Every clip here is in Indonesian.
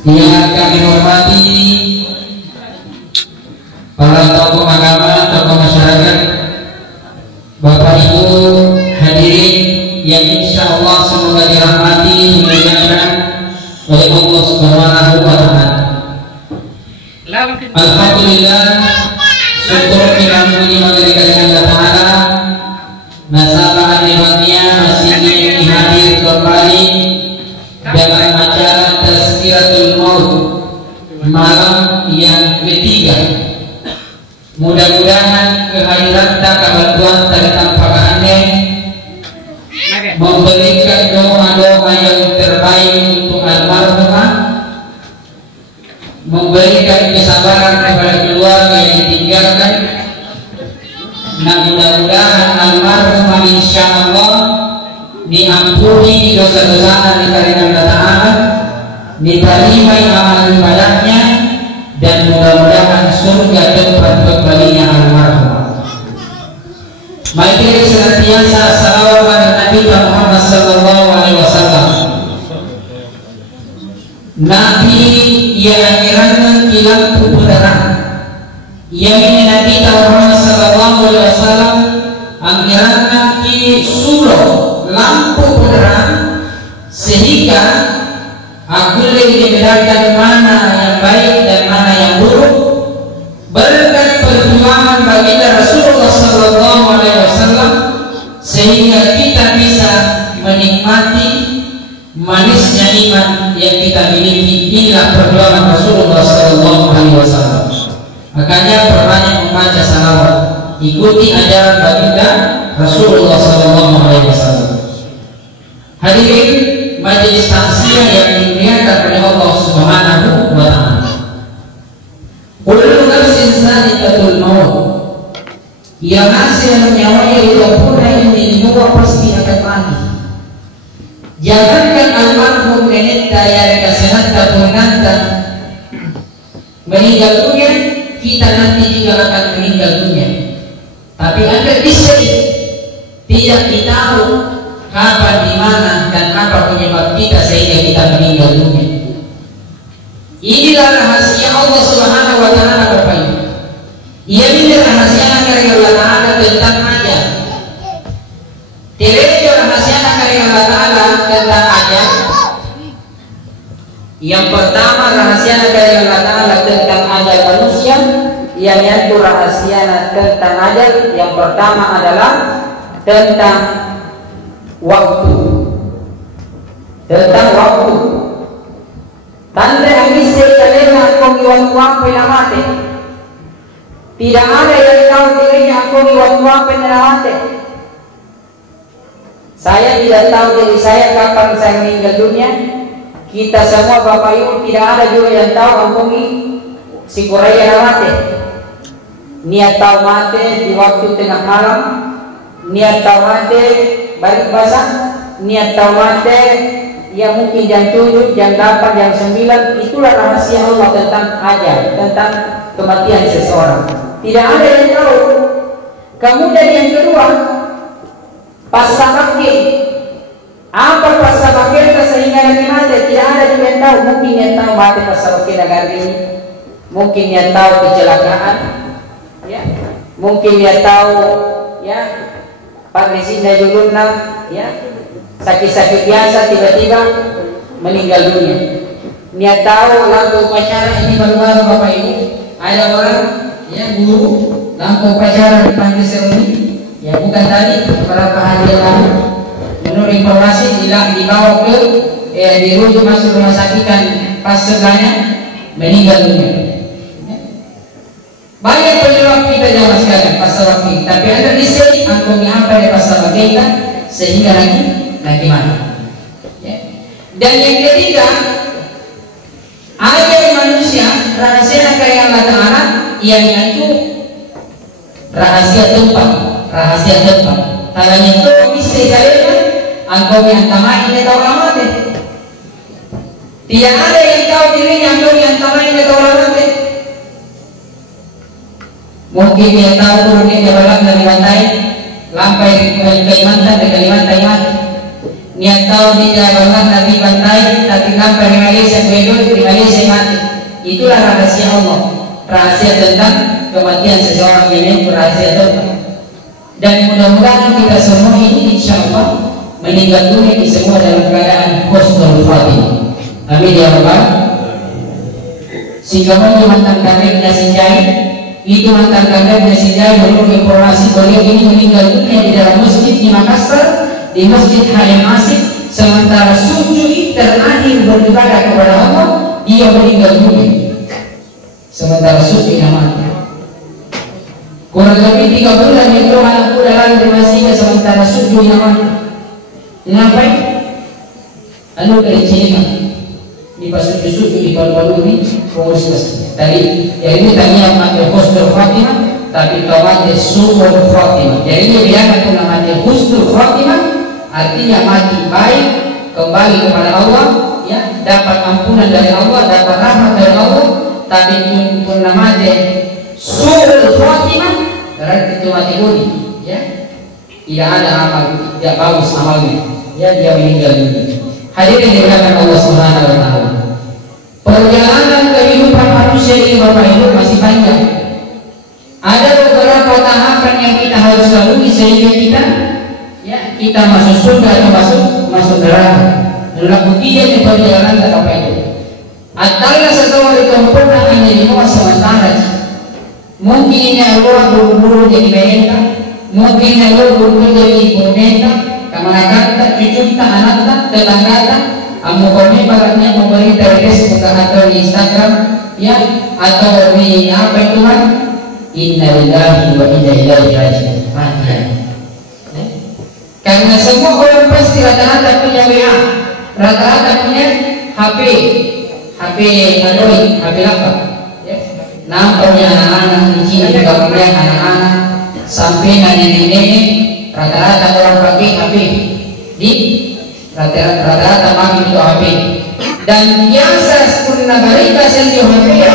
Yang kami hormati para tokoh agama, tokoh masyarakat, Bapak Ibu hadirin yang insya Allah semoga dirahmati dimuliakan oleh Allah Subhanahu wa Ta'ala. Alhamdulillah, syukur kita memuji Allah Ta'ala. Nasabah nikmatnya masih ingin hadir kembali dalam acara Tazkiratul Maut malam yang ketiga. Mudah-mudahan kehadiran tak bantuan tak tampak aneh memberikan doa-doa yang terbaik untuk almarhumah, memberikan kesabaran kepada keluarga yang ditinggalkan. Nah, mudah-mudahan almarhumah insya Allah diampuni dosa-dosa dari Allah Ta'ala, diterima amal ibadahnya, dan mudah-mudahan surga tempat kembalinya almarhumah. Mari kita senantiasa salawat pada Nabi Muhammad sallallahu alaihi wasallam. Nabi yang akhirnya kilang putaran, yang ini Nabi Muhammad sallallahu alaihi wasallam akhirnya ki suruh lampu penerang sehingga aku lebih membedakan mana yang baik dan mana yang buruk berkat perjuangan baginda Rasulullah sallallahu alaihi wasallam, sehingga kita bisa menikmati manisnya iman yang kita miliki. Inilah perjuangan Rasulullah sallallahu alaihi wasallam. Makanya perbanyak membaca salawat, ikuti ajaran baginda Rasulullah sallallahu alaihi wasallam. Hadirin majelis takziah yang dimuliakan oleh Allah Subhanahu wa Ta'ala. Kullu nafsin za'iqatul maut. Yang hasil nyawanya itu pun ini semua pasti akan mati. Jangankan almarhum nenek yang kesehatan punanta meninggal dunia, kita nanti juga akan meninggal dunia. Tapi Anda bisa tidak ditahu kapan, di mana, dan apa penyebab kita sehingga kita meninggal dunia. Inilah rahasia Allah Subhanahu wa Ta'ala, Bapak Ibu. Ini rahasia karya Allah Ta'ala tentang ajal. Tidak rahasia karya Allah Ta'ala tentang ajal. Yang pertama rahasia karya Allah Ta'ala tentang ajal manusia, yang itu rahasia tentang ajal. Yang pertama adalah tentang waktu. Tentang waktu. Tanda yang bisa kalian aku waktu apa yang mati. Tidak ada yang tahu dirinya aku waktu apa yang mati. Saya tidak tahu diri saya kapan saya meninggal dunia. Kita semua Bapak Ibu tidak ada juga yang tahu aku si Korea mati. Niat tahu mati di waktu tengah malam. Niat tahu mati balik basah. Niat tahu mati ya mungkin jam 7, jam 8, jam 9. Itulah rahasia Allah tentang ajal, tentang kematian seseorang. Tidak ada yang tahu. Kemudian yang kedua, pasabakir. Apa pasabakir sehingga nanti mati? Tidak ada yang tahu. Mungkin yang tahu mati pasabakir negara ini, mungkin yang tahu kecelakaan, ya, mungkin yang tahu ya panisnya julurna, ya, sakit-sakit biasa tiba-tiba meninggal dunia. Niat tahu lampu upacara ini baru-baru Bapak Ibu ada orang ya guru lampu upacara dipanggil seruni, ya bukan tadi beberapa hari yang lalu, menurut informasi dibawa ke dirujuk masuk rumah sakit dan pas sebelahnya meninggal dunia. Banyak penyebab kita zaman sekarang pasal waktu, tapi ada di sini angkumi apa di pasal kita sehingga nanti mana. Ya. Dan yang ketiga, ajal manusia rahasia karya Allah Ta'ala, yang itu rahasia tempat. Kalau itu bisa kalian angkau yang tamai ini tahu lama deh. Tidak ada yang tahu dirinya angkau yang tamai ini tahu lama deh. Mungkin dia tahu turunnya jalan dari lantai, lampai ke Kalimantan, dari Kalimantan mati. niat tahu tidak banget Nabi bantai, tapi kenapa di Malaysia bedul, di Malaysia mati. Itulah rahasia Allah, rahasia tentang kematian seseorang ini, rahasia Tuhan. Dan mudah-mudahan kita semua ini insya Allah meninggal dunia di semua dalam keadaan husnul khatimah. Amin ya rabbal. Sehingga mantan kadernya Sinjai itu mantan kadernya Sinjai menurut informasi beliau ini meninggal dunia di dalam masjid di Makassar, di Masjid Halim Masjid, sementara sujud terakhir beribadah kepada Allah dia meninggal dunia sementara sujud mati. Kurang lebih 3 bulan itu anak muda lagi masih sementara sujud mati. Ngapain? Anu dari Cina di pas sujud di palu-palu ini fokus tadi. Jadi ini tadi yang mati husnul khatimah, tapi kalau mati su'ul khatimah. Jadi dia bilang kalau mati husnul khatimah artinya mati baik, kembali kepada Allah, ya, dapat ampunan dari Allah, dapat rahmat dari Allah. Tapi pun mati su'ul khatimah berarti itu mati budi, ya, tidak ada amal, tidak bagus amalnya, ya, dia meninggal dunia. Hadirin dikatakan Allah Subhanahu wa Ta'ala, perjalanan kehidupan manusia ini Bapak Ibu masih panjang. Ada beberapa tahapan yang kita harus lalui sehingga kita masuk surga atau masuk neraka. Dalam buktinya di perjalanan Bapak Ibu. Adalah setelah dikumpulkan menjadi luas sementara. Mungkin ini Allah buru-buru jadi mereka, mungkin Allah buru-buru jadi ibu mereka, kemanakah cucuta, anaknya, tetangganya, amukomi baratnya memberi terus bukan atau di Instagram, ya, atau di apa itu kan? Inna lillahi wa inna ilaihi raji'un. Karena semua orang pasti rata-rata punya WA, rata-rata punya HP Android, HP laptop. Nampaknya anak-anak di Cina juga punya anak-anak sampai nenek-nenek rata-rata orang pakai HP di rata-rata pakai itu HP. Dan biasa sekurang barita sentuh HP ya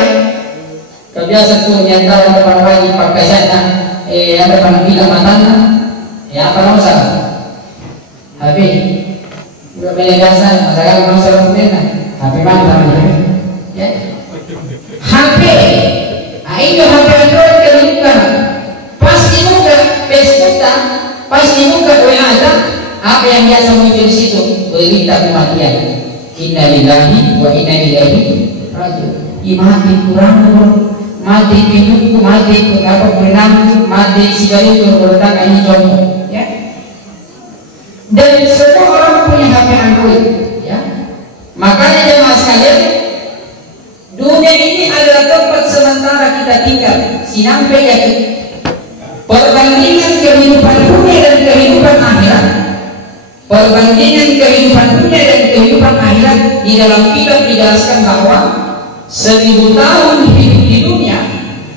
kebiasaan tuh nyata depan lagi pakai jatah ada depan bilang matanya ya apa masalah HP udah banyak dasar masalah masalah punya HP mana namanya ya HP. Itu HP Android kehidupan pas dibuka Facebook pas dibuka WA apa yang biasa muncul di situ berita kematian. Inna lillahi wa inna ilaihi raji'un. Mati kurang mati pintu mati apa berenang mati segala itu berdatang ini contoh ya. Dan semua orang punya HP Android ya. Makanya jemaah sekalian, dunia ini adalah tempat sementara kita tinggal. Sinampai ya, perbandingan kehidupan dunia dan kehidupan akhirat. Perbandingan kehidupan dunia dan kehidupan akhirat di dalam kitab dijelaskan bahwa 1000 tahun hidup di dunia,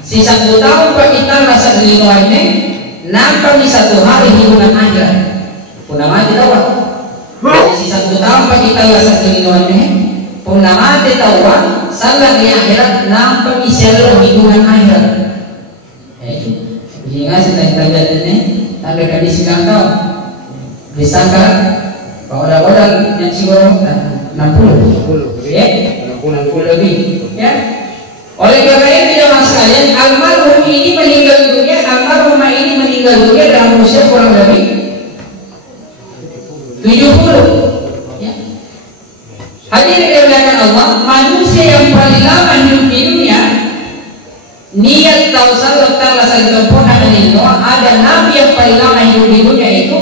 si 1 tahun pak kita rasa lingkungannya, nampak di 1 hari hidupan akhirat. Puna mati tahu, si 1 tahun pak kita rasa lingkungannya, puna mati tahu. Salah di akhirat nampak seluruh hidupan akhirat. Jadi ngasih tanda ini tanda kadi silang tahu. Disangka bahwa yang sigoro 60 ya 60 lebih ya. Oleh karena itu jemaah sekalian, almarhum ini meninggal dunia, almarhumah ini meninggal dunia dalam usia kurang lebih 70 ya. Hadirin dimuliakan Allah, manusia yang paling lama hidup di dunia, niat tausallallahu ta'ala sempurna dari Noah. Ada nabi yang paling lama hidup di dunia itu,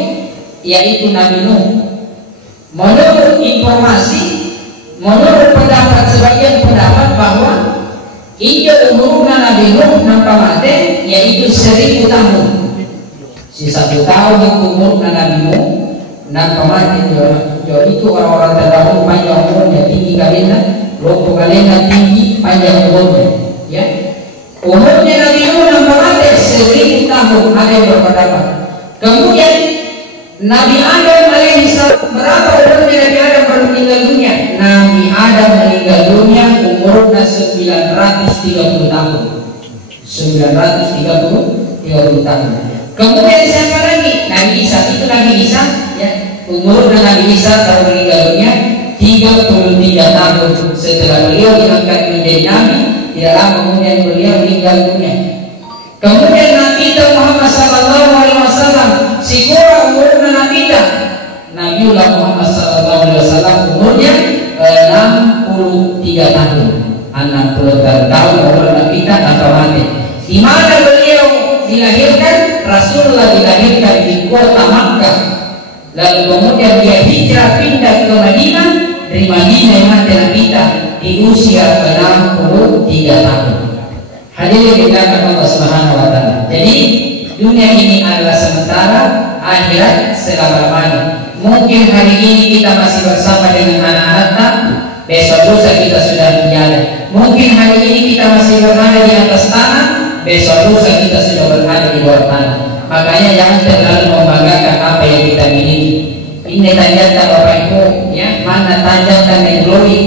yaitu Nabi Nuh. Menurut informasi, menurut pendapat sebagian pendapat bahwa umurnya Nabi Nuh nampak mati, yaitu 1000 tahun. Si 1 tahun yang umurnya Nabi Nuh nampak mati. Jadi itu orang-orang terdahulu panjang umurnya, tinggi kalinya, lompo kalinya tinggi, panjang umurnya. Ya, umurnya Nabi Nuh nampak mati 1000 tahun. Ada yang berpendapat. Kemudian Nabi Adam alaihissalam, berapa umurnya Nabi Adam baru meninggal dunia? Nabi Adam meninggal dunia umurnya 930 tahun. 930 tahun. Kemudian siapa lagi? Nabi Isa. Itu Nabi Isa ya. umur Nabi Isa kalau meninggal dunia 33 tahun setelah beliau diangkat menjadi nabi. Tidak lama kemudian beliau meninggal dunia. Kemudian Nabi Muhammad SAW si kurang umur Nabi Nabiullah Muhammad SAW umurnya 63 tahun. 60 tahun umur Nabi atau mati. Di mana beliau dilahirkan? Rasulullah dilahirkan di kota Makkah. Lalu kemudian dia hijrah pindah ke Madinah. Dari Madinah yang mati Nabi di usia 63 tahun. Hadirin dikatakan Allah Subhanahu wa taala. Jadi dunia ini adalah sementara, akhirat selama-lamanya. Mungkin hari ini kita masih bersama dengan anak-anak, besok lusa kita sudah menjalan. Mungkin hari ini kita masih berada di atas tanah, besok lusa kita sudah berada di bawah tanah. Makanya jangan terlalu membanggakan apa yang kita miliki. Ini tanjatan Bapak Ibu, ya, mana tanjatan yang glory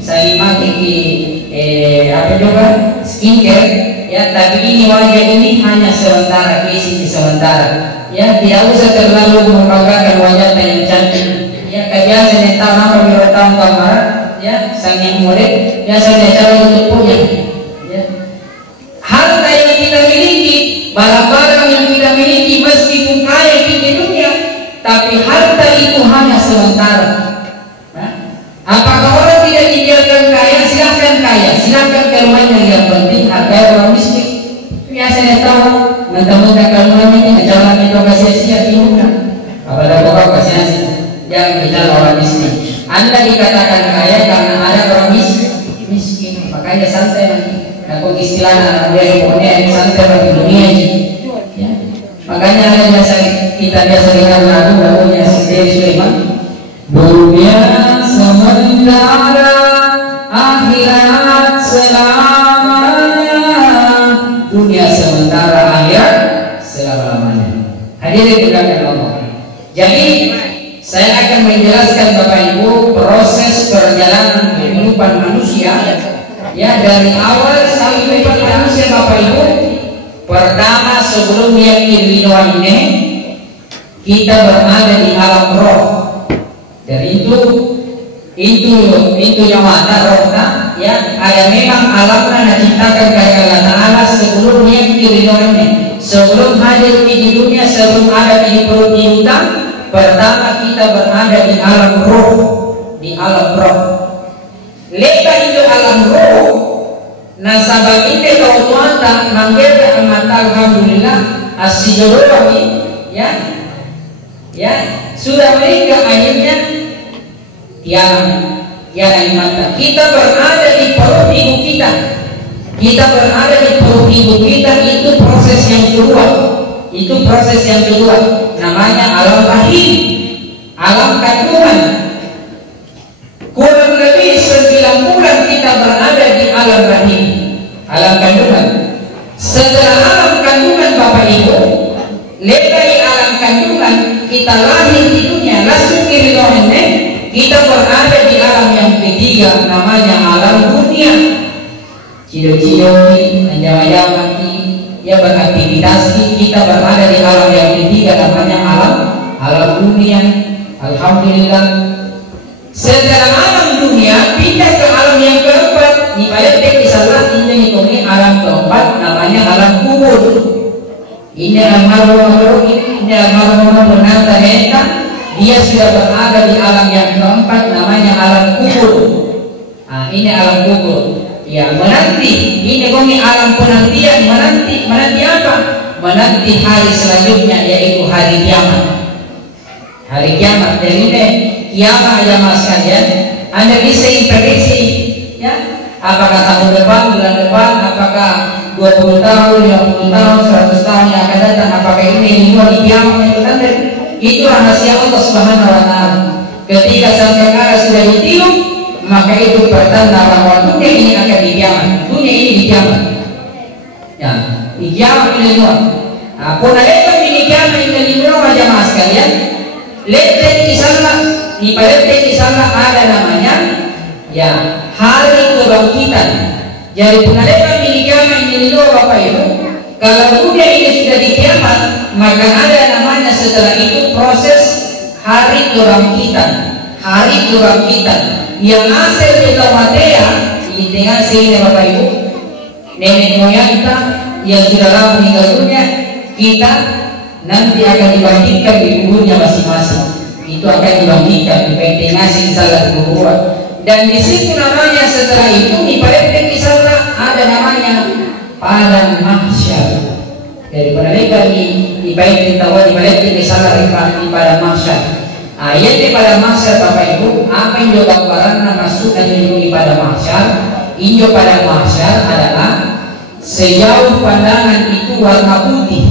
saya pakai apa juga skincare, ya, tapi ini wajah ini hanya sementara, isi sementara, ya, tidak usah terlalu membanggakan wajah yang cantik, ya, kayak saya tahu apa bertahun kamar, ya, sang yang murid, biasanya cara untuk punya, ya, harta yang kita miliki, barang-barang yang kita miliki meskipun kaya di dunia, tapi harta itu hanya sementara. Apakah orang tidak dibiarkan kaya? Silahkan kaya, silahkan ke rumahnya, yang penting hargai orang miskin. Biasanya tahu, mentah-mentah ke rumahnya ini jalan itu kasih sia diunggah. Apalagi kau kasih sia, jangan bicara orang miskin. Anda dikatakan kaya karena ada orang miskin, makanya santai nanti. Aku istilah anak dia pokoknya santai bagi dunia ini. Ya. Makanya ada kita biasa dengar lagunya Sendiri Sulaiman. Dunia sementara, akhirat selamanya. Dunia sementara, akhirat selama-lamanya. Hadirin dikasihi Allah. Jadi saya akan menjelaskan Bapak Ibu proses perjalanan kehidupan manusia, ya, dari awal sampai kehidupan manusia Bapak Ibu. Pertama, sebelum dia kehidupan ini, kita berada di alam roh. Dari itu yang mata rohna, ya, ada memang alamnya diciptakan oleh Allah Taala sebelum dia kehidupannya, sebelum hadir di dunia, sebelum ada di perut utang. Pertama kita berada di alam roh, di alam roh. Leka itu alam roh. Nasabah ini kalau Tuhan tak manggil amat alhamdulillah asyidorohi, ya, ya, sudah meninggal akhirnya tiada mata. Kita berada di perut ibu kita. Kita berada di perut ibu kita, itu proses yang kedua. Itu proses yang kedua. Namanya alam rahim, alam kandungan. Kurang lebih 9 bulan kita berada di alam rahim, alam kandungan. Setelah alam kandungan Bapak Ibu, dari alam kandungan kita lahir di dunia, langsung kiridohnya kita berada di alam yang ketiga, namanya alam dunia. Cido-cido menjawa-jawa ya beraktivitas, kita berada di alam yang ketiga, namanya alam dunia. Alhamdulillah. Setelah alam dunia pindah ke alam yang keempat. Di ayat kisah ini alam keempat, namanya alam kubur. Ini alam menata mereka. Dia sudah berada di alam yang keempat, namanya alam kubur. Nah, ini alam kubur. Ya, menanti. Ini alam penantian, menanti apa? Menanti hari selanjutnya, yaitu hari kiamat. Hari kiamat. Jadi ini kiamat aja mas kalian. Anda bisa prediksi, ya? Apakah tahun depan, bulan depan, apakah 20 tahun, 50 tahun, 100 tahun yang akan datang, apakah ini di kiamat itu nanti? Itu rahasia Allah Subhanahu wa taala. Ketika sangkakala sudah ditiup, maka itu pertanda bahwa dunia ini akan di kiamat. Dunia ini di kiamat. Ya, di kiamat ini semua. Pun ada di kiamat ini di rumah jamaah sekalian. Letek di sana, di letek di sana ada namanya, ya, hari kebangkitan. Jadi pun ada di kiamat ini di rumah Bapak Ibu. Kalau dunia ini sudah di kiamat, maka ada namanya setelah itu proses hari kebangkitan, yang hasil kita matea ini tengah sini Bapak Ibu, nenek moyang kita yang sudah lama meninggal dunia, kita nanti akan dibangkitkan di kuburnya masing-masing. Itu akan dibangkitkan di tengah salah kuburan. Dan di situ namanya setelah itu di pada kisah ada namanya padang mahsyar. Daripada lebar di bait kita di balik kisah di padang mahsyar. Ayat di padang mahsyar Bapak Ibu, apa yang juga gambaran masuk dan di padang mahsyar. Injo padang mahsyar adalah sejauh pandangan itu warna putih,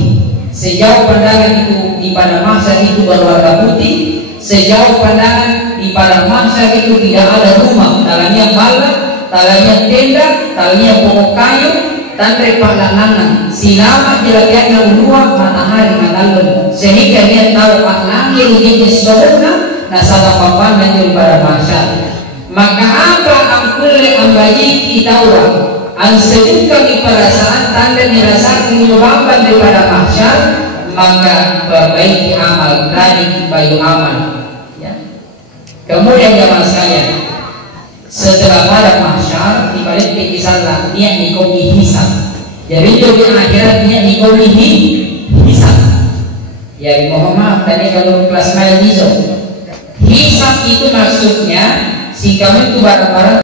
sejauh pandangan itu di padang mahsyar itu berwarna putih, sejauh pandangan di padang mahsyar itu tidak ada rumah, talanya bala, talanya tenda, talanya pokok kayu, tanpa palangan, silama jelakiannya ulua matahari matalun, sehingga dia tahu langit ini sempurna, nasabah papan dan pada mahsyar. Maka apa angkule ambaji kita orang, ang sedukang perasaan tanda dirasakan menyebabkan daripada mahsyar, maka perbaiki amal, tadi bayu amal. Ya. Kemudian jamaah sekalian, setelah pada mahsyar dibalik kisah niat dikomi hisab. Jadi di akhirat niat dikomi hisab. Ya mohon maaf tadi kalau kelas main hisab itu maksudnya si kamu itu barang-barang